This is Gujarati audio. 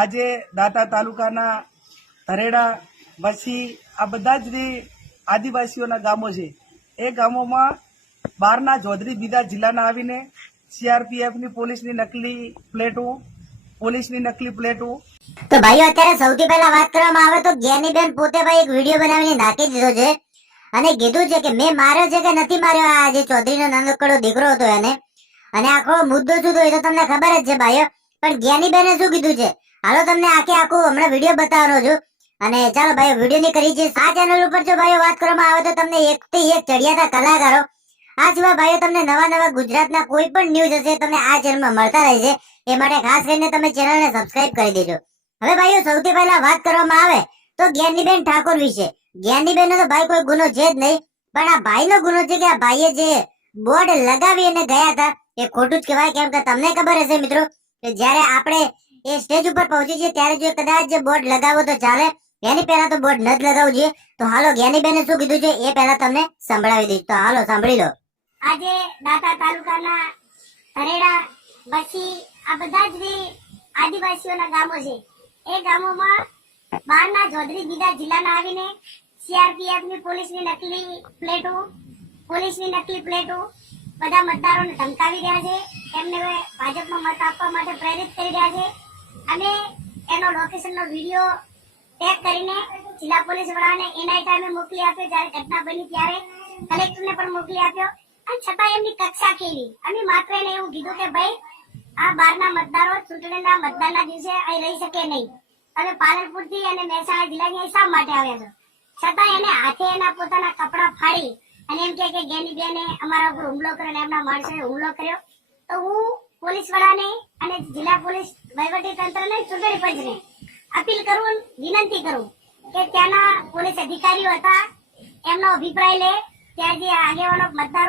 આજે દાંતા તાલુકાના ધરેડા વસી આ બધા જ આદિવાસીઓના ગામો છે એ ગામોમાં બહારના ચૌધરી બીજા જિલ્લાના આવીને સીઆરપીએફની પોલીસની નકલી પ્લેટો તો ભાઈઓ અત્યારે સૌથી પહેલા વાત કરવામાં આવે તો જ્ઞાનીબેન પોતે ભાઈ એક વિડીયો બનાવીને નાખી દીધો છે અને કીધું છે કે મેં માર્યો છે કે નથી માર્યો આ જે ચૌધરીનો નાનકડો દીકરો હતો એને, અને આખો મુદ્દો શું હતો એ તો તમને ખબર જ છે ભાઈઓ. પણ જ્ઞાનીબેને શું કીધું છે હાલો તમને આખું હમણાં વિડીયો બતાવવાનો છું. અને ચાલો ભાઈઓ વિડીયો ની કરી છે. આ ચેનલ ઉપર જો ભાઈઓ વાત કરવામાં આવે તો તમને એકથી એક ચડિયાતા કલાકારો, આ સિવાય ભાઈઓ તમને નવા ગુજરાતના કોઈ પણ ન્યૂઝ હશે તમને આ ચેનલમાં મળતા રહેશે. એ માટે ખાસ કરીને તમે ચેનલને સબસ્ક્રાઇબ કરી દેજો. હવે ભાઈઓ સૌથી પહેલા વાત કરવામાં આવે તો જ્ઞાનીબેન ઠાકોર વિશે. જ્ઞાનીબેન તો ભાઈ કોઈ ગુનો છે જ નહીં, પણ આ ભાઈનો ગુનો છે કે આ ભાઈએ જે બોર્ડ લગાવી અને ગયા હતા એ ખોટું જ કહેવાય. કેમ કે તમને ખબર હશે મિત્રો કે જ્યારે આપણે એ સ્ટેજ ઉપર પહોંચી છીએ ત્યારે જો કદાચ જે બોર્ડ લગાવો તો ચાલે, એની પહેલા તો બોર્ડ ન જ લગાવવું જોઈએ. તો હાલો જ્ઞાનીબેને શું કીધું છે એ પહેલા તમને સંભળાવી દઈશ. તો હાલો સાંભળી લો. આજે દાંતા તાલુકાના ધરેડા વસી આ બધા જ આદિવાસીઓના ગામો છે એ ગામોમાં બહારના ચૌધરી બીજા જિલ્લાના આવીને સીઆરપીએફની પોલીસની નકલી પ્લેટો બધા મતદારોને ધમકાવી રહ્યા છે, એમને ભાજપમાં મત આપવા માટે પ્રેરિત કરી રહ્યા છે. અને એનો લોકેશનનો વિડીયો ટેગ કરીને જિલ્લા પોલીસ વડાને એના ટાઈમે મોકલી આપ્યો, જ્યારે ઘટના બની ત્યારે કલેક્ટરને પણ મોકલી આપ્યો. અને છતાં એમની કક્ષા કેવી, અમે માત્ર એને એવું કીધું કે ભાઈ આ બહારના મતદારો ચૂંટણીના મતદાનના દિવસે અહીં રહી શકે નહીં, તમે પાલનપુરથી અને મહેસાણા જિલ્લાની શા માટે આવ્યા છો? છતાં એને હાથે એના પોતાના કપડા ફાડી અને એમ કે જ્ઞાનીબેને અમારા ઉપર હુમલો કર્યો અને એમના માણસોએ હુમલો કર્યો. તો હું પોલીસ વડાને અને જિલ્લા પોલીસ વહીવટી તંત્રને ચૂંટણી પંચને અપીલ કરું, વિનંતી કરું કે ત્યાંના પોલીસ અધિકારીઓ હતા એમનો અભિપ્રાય લે, ત્યાં જે આગેવાનો મતદારો